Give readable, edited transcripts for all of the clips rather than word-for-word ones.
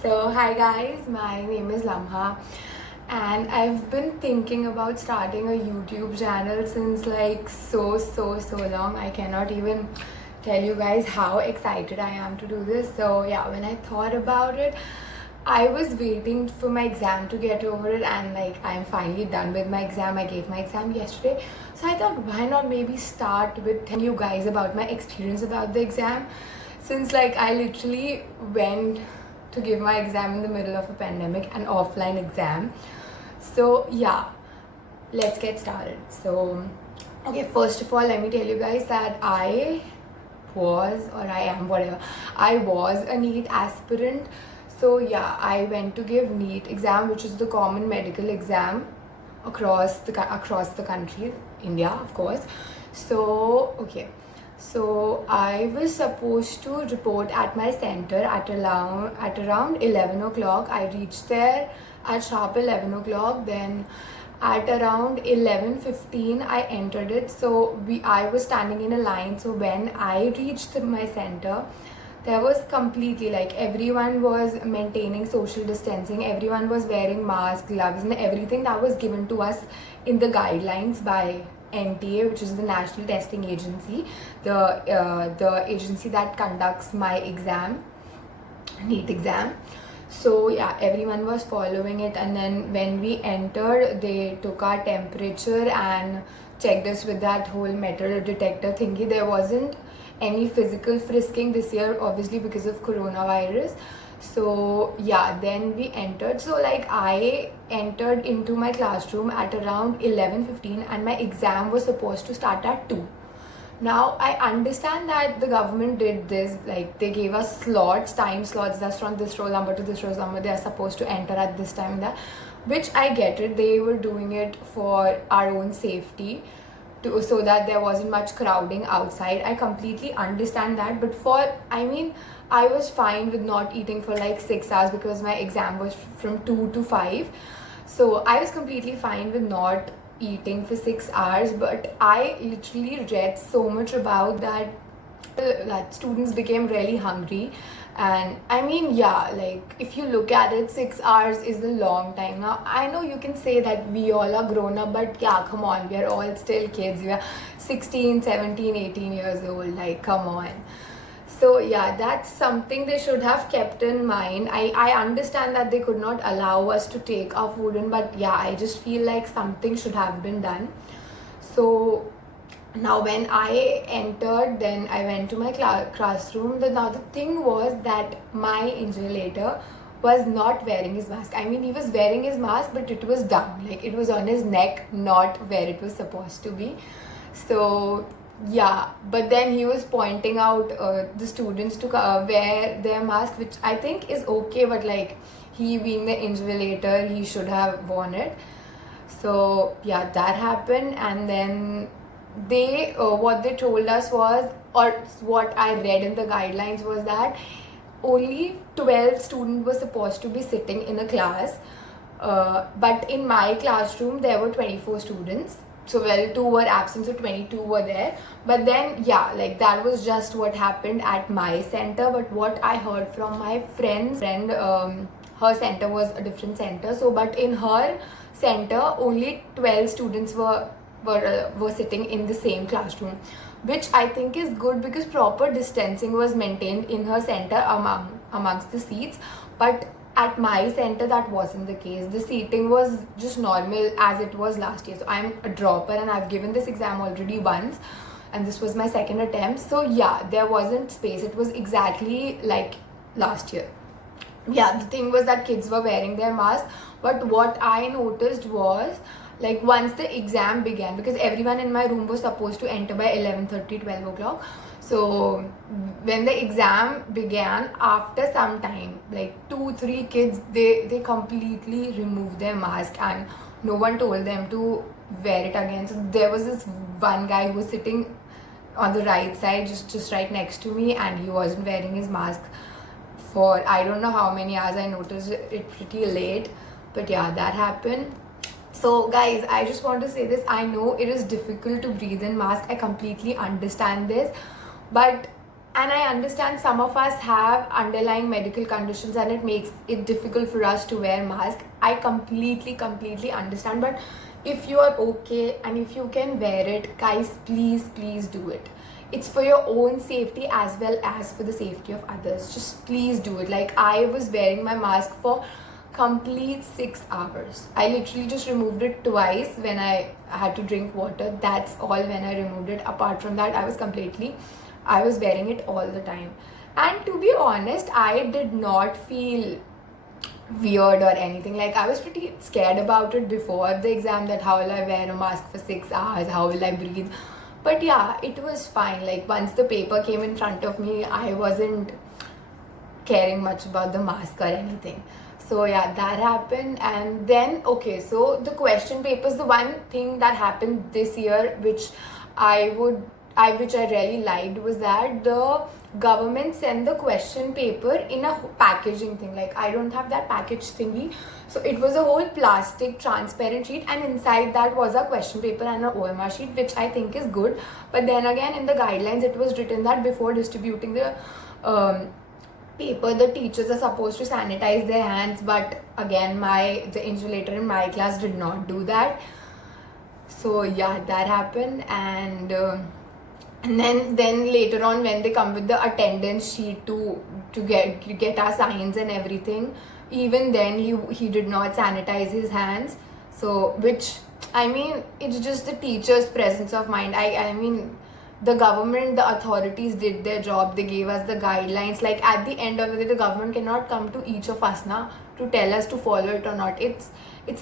So hi guys, my name is Lamha and I've been thinking about starting a YouTube channel since like so long. I cannot even tell you guys how excited I am to do this. So yeah, when I thought about it, I was waiting for my exam to get over it, and like I'm finally done with my exam. I gave my exam yesterday. So I thought, why not maybe start with telling you guys about my experience about the exam, since like I literally went to give my exam in the middle of a pandemic, an offline exam. So yeah, let's get started. So okay, first of all, let me tell you guys that I am, whatever, I was a NEET aspirant. So yeah, I went to give NEET exam, which is the common medical exam across the country, India, of course. So okay, so I was supposed to report at my center at around 11 o'clock. I reached there at sharp 11 o'clock. Then at around 11:15 I entered it. So I was standing in a line. So when I reached my center, there was completely, like, everyone was maintaining social distancing, everyone was wearing masks, gloves, and everything that was given to us in the guidelines by NTA, which is the National Testing Agency, the agency that conducts my exam, NEET exam. So yeah, everyone was following it. And then when we entered, they took our temperature and checked us with that whole metal detector thingy. There wasn't any physical frisking this year, obviously, because of coronavirus. So yeah, then we entered. So like I entered into my classroom at around 11:15 and my exam was supposed to start at 2. Now I understand that the government did this, like they gave us time slots, that's from this roll number to this roll number, they are supposed to enter at this time and that, which I get it. They were doing it for our own safety, so that there wasn't much crowding outside. I completely understand that, but I was fine with not eating for like 6 hours because my exam was from 2 to 5. So I was completely fine with not eating for 6 hours. But I literally read so much about that students became really hungry. And yeah, like if you look at it, 6 hours is a long time. Now I know you can say that we all are grown up, but yeah, come on, we are all still kids. We are 16, 17, 18 years old, like come on. So yeah, that's something they should have kept in mind. I understand that they could not allow us to take our food in, but yeah, I just feel like something should have been done. So now when I entered, then I went to my classroom. Now the thing was that my invigilator was not wearing his mask. He was wearing his mask, but it was down, like it was on his neck, not where it was supposed to be. So yeah, but then he was pointing out the students to wear their mask, which I think is okay, but like he being the invigilator, he should have worn it. So yeah, that happened. And then they what they told us was, or what I read in the guidelines was, that only 12 students were supposed to be sitting in a class. But in my classroom there were 24 students. So well, 2 were absent, so 22 were there. But then yeah, like that was just what happened at my center. But what I heard from my friend, her center was a different center. So but in her center, only 12 students were sitting in the same classroom, which I think is good because proper distancing was maintained in her center amongst the seats. But at my center that wasn't the case. The seating was just normal as it was last year. So I'm a dropper and I've given this exam already once, and this was my second attempt. So yeah, there wasn't space. It was exactly like last year. Yeah, the thing was that kids were wearing their masks. But what I noticed was, like, once the exam began, because everyone in my room was supposed to enter by 11:30, 12 o'clock. So when the exam began, after some time, like 2-3 kids, they completely removed their mask and no one told them to wear it again. So there was this one guy who was sitting on the right side, just right next to me, and he wasn't wearing his mask for I don't know how many hours. I noticed it pretty late, but yeah, that happened. So guys, I just want to say this. I know it is difficult to breathe in mask. I completely understand this, but And I understand some of us have underlying medical conditions and it makes it difficult for us to wear mask. I completely understand. But if you are okay and if you can wear it, guys, please do it. It's for your own safety as well as for the safety of others. Just please do it. Like, I was wearing my mask for complete 6 hours. I literally just removed it twice when I had to drink water. That's all when I removed it. Apart from that, I was wearing it all the time. And to be honest, I did not feel weird or anything. Like, I was pretty scared about it before the exam, that how will I wear a mask for 6 hours, how will I breathe. But yeah, it was fine. Like, once the paper came in front of me, I wasn't caring much about the mask or anything. So yeah, that happened. And then, okay, so the question papers, the one thing that happened this year which I really liked was that the government sent the question paper in a packaging thing. Like, I don't have that package thingy, so it was a whole plastic transparent sheet, and inside that was a question paper and an OMR sheet, which I think is good. But then again, in the guidelines it was written that before distributing the paper, the teachers are supposed to sanitize their hands. But again, the invigilator in my class did not do that. So yeah, that happened. And then later on, when they come with the attendance sheet to get our signs and everything, even then he did not sanitize his hands. So, which, I mean, it's just the teacher's presence of mind. I mean, the government, the authorities did their job. They gave us the guidelines. Like, at the end of the day, the government cannot come to each of us now to tell us to follow it or not. It's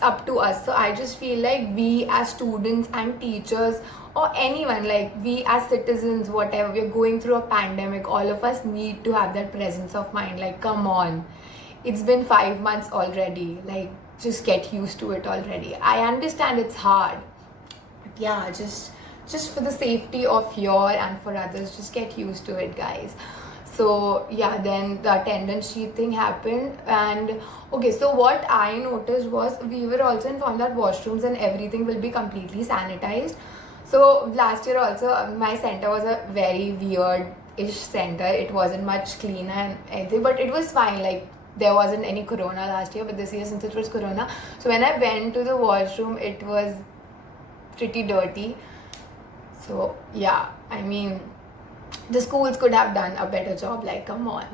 up to us. So I just feel like we as students and teachers, or anyone, like we as citizens, whatever, we're going through a pandemic, all of us need to have that presence of mind. Like, come on, it's been 5 months already. Like, just get used to it already. I understand it's hard, but yeah, just for the safety of your and for others, just get used to it, guys. So yeah, then the attendance sheet thing happened. And okay, so what I noticed was, we were also informed that washrooms and everything will be completely sanitized. So last year also, my center was a very weird-ish center. It wasn't much cleaner and everything, but it was fine. Like, there wasn't any corona last year, but this year, since it was corona, so when I went to the washroom, it was pretty dirty. So yeah, I mean, the schools could have done a better job. Like, come on.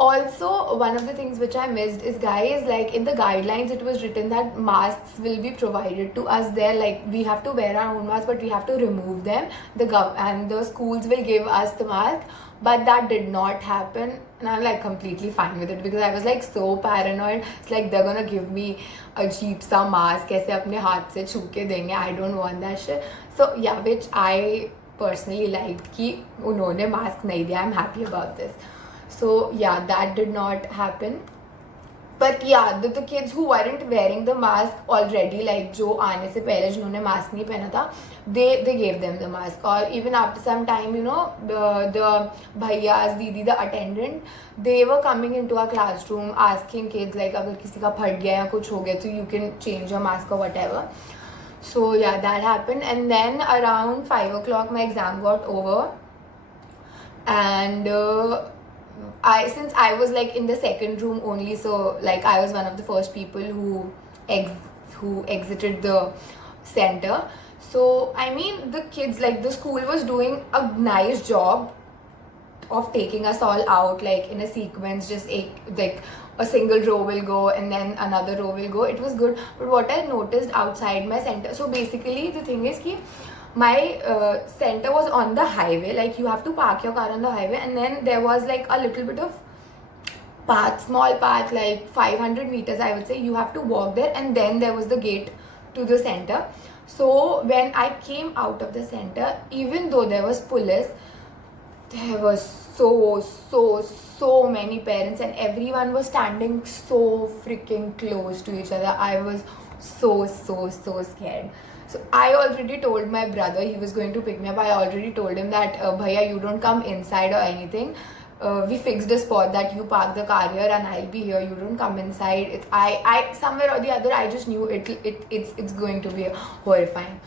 Also, one of the things which I missed is, guys, like, in the guidelines it was written that masks will be provided to us there. Like, we have to wear our own masks, but we have to remove them. And the schools will give us the mask. But that did not happen, and I'm like completely fine with it, because I was like so paranoid. It's like, they're gonna give me a cheap sa mask, kaise apne haath se chhoo ke denge. I don't want that shit. So yeah, which I personally liked ki unhone mask nahi diya. I'm happy about this. So yeah, that did not happen. But yeah, the kids who weren't wearing the mask already, like जो आने से पहले जिन्होंने mask नहीं पहना था, they gave them the mask. Or even after some time, you know, the bhaiyas, didi, the attendant, they were coming into our classroom asking kids, like, अगर किसी का फट गया या कुछ हो गया, so you can change your mask or whatever. So yeah, that happened. And then around 5 o'clock, my exam got over. And since I was like in the second room only, so like I was one of the first people who exited the center. So I mean, the kids, like the school was doing a nice job of taking us all out, like in a sequence, just like a single row will go and then another row will go. It was good. But what I noticed outside my center, so basically the thing is ki my center was on the highway. Like, you have to park your car on the highway, and then there was like a little bit of path, small path, like 500 meters I would say. You have to walk there, and then there was the gate to the center. So when I came out of the center, even though there was police, there was so many parents, and everyone was standing so freaking close to each other. I was so scared. So I already told my brother, he was going to pick me up. I already told him that, Bhaiya, you don't come inside or anything. We fixed a spot that you park the car here and I'll be here. You don't come inside. I somewhere or the other, I just knew it's going to be horrifying.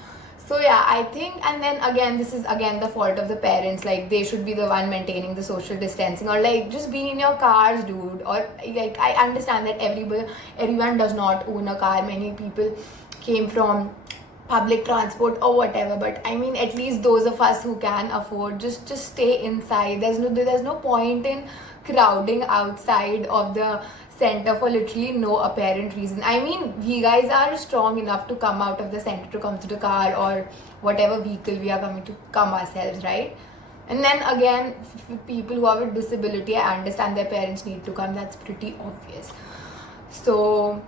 So yeah, I think, and then again, this is again the fault of the parents. Like, they should be the one maintaining the social distancing, or like just be in your cars, dude. Or like, I understand that everyone does not own a car. Many people came from public transport or whatever, but I mean, at least those of us who can afford, just stay inside. There's no point in crowding outside of the center for literally no apparent reason. I mean, we guys are strong enough to come out of the center, to come to the car or whatever vehicle we are coming to come ourselves, right? And then again, people who have a disability, I understand their parents need to come. That's pretty obvious. So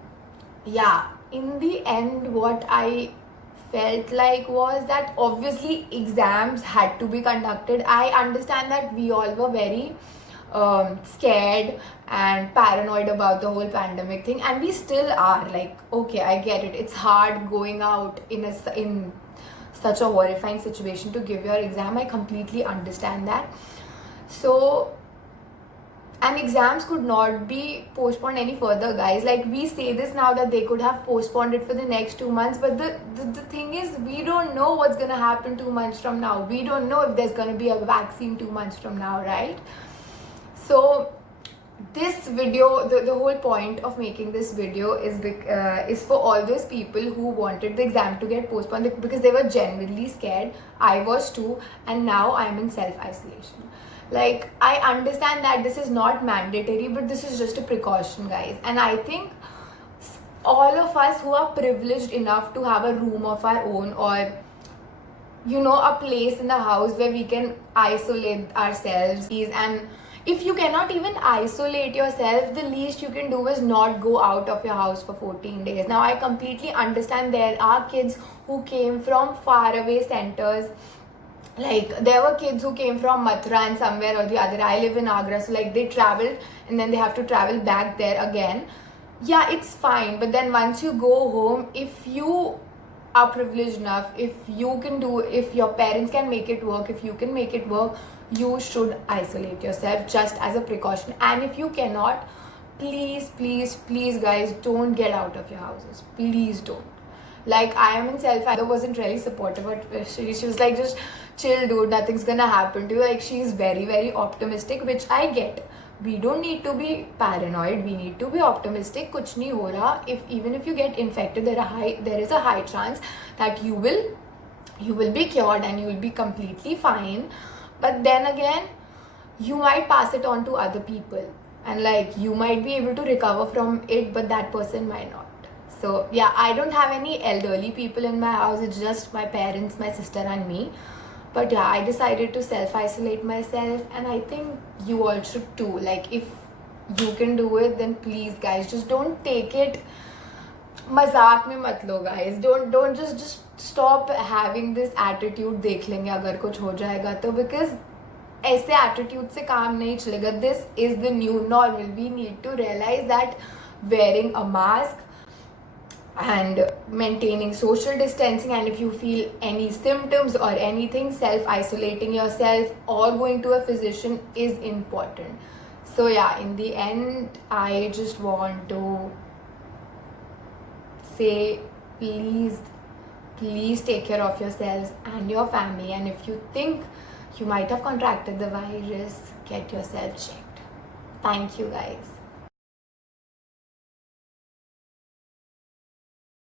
yeah, in the end, what I felt like was that obviously exams had to be conducted. I understand that we all were very scared and paranoid about the whole pandemic thing, and we still are. Like, okay, I get it, it's hard going out in such a horrifying situation to give your exam. I completely understand that. So, and exams could not be postponed any further, guys. Like, we say this now that they could have postponed it for the next 2 months, but the thing is, we don't know what's gonna happen 2 months from now. We don't know if there's gonna be a vaccine 2 months from now, right? So this video, the whole point of making this video is for all those people who wanted the exam to get postponed because they were genuinely scared. I was too, and now I'm in self-isolation. Like, I understand that this is not mandatory, but this is just a precaution, guys. And I think all of us who are privileged enough to have a room of our own, or you know, a place in the house where we can isolate ourselves, and if you cannot even isolate yourself, the least you can do is not go out of your house for 14 days. Now, I completely understand there are kids who came from faraway centers. Like, there were kids who came from Mathura and somewhere or the other. I live in Agra, so like, they traveled and then they have to travel back there again. Yeah, it's fine, but then once you go home, if you are privileged enough, if your parents can make it work, if you can make it work, you should isolate yourself just as a precaution. And if you cannot, please guys, don't get out of your houses. Please don't. Like, I am in I wasn't really supportive, but she was like, just chill, dude, nothing's gonna happen to you. Like, she's very optimistic, which I get. We don't need to be paranoid, we need to be optimistic. Kuch nahi ho raha. Even if you get infected, there is a high chance that you will be cured and you will be completely fine. But then again, you might pass it on to other people, and like, you might be able to recover from it, but that person might not. So yeah, I don't have any elderly people in my house. It's just my parents, my sister and me. But yeah, I decided to self-isolate myself, and I think you all should too. Like, if you can do it, then please, guys, just don't take it मजाक में मत लो, guys. Don't just stop having this attitude, देख लेंगे अगर कुछ हो जाएगा तो, because ऐसे attitude से काम नहीं चलेगा. This is the new normal. We need to realize that wearing a mask and maintaining social distancing, and if you feel any symptoms or anything, self-isolating yourself or going to a physician is important. So yeah, in the end, I just want to say, please take care of yourselves and your family, and if you think you might have contracted the virus, get yourself checked. Thank you, guys.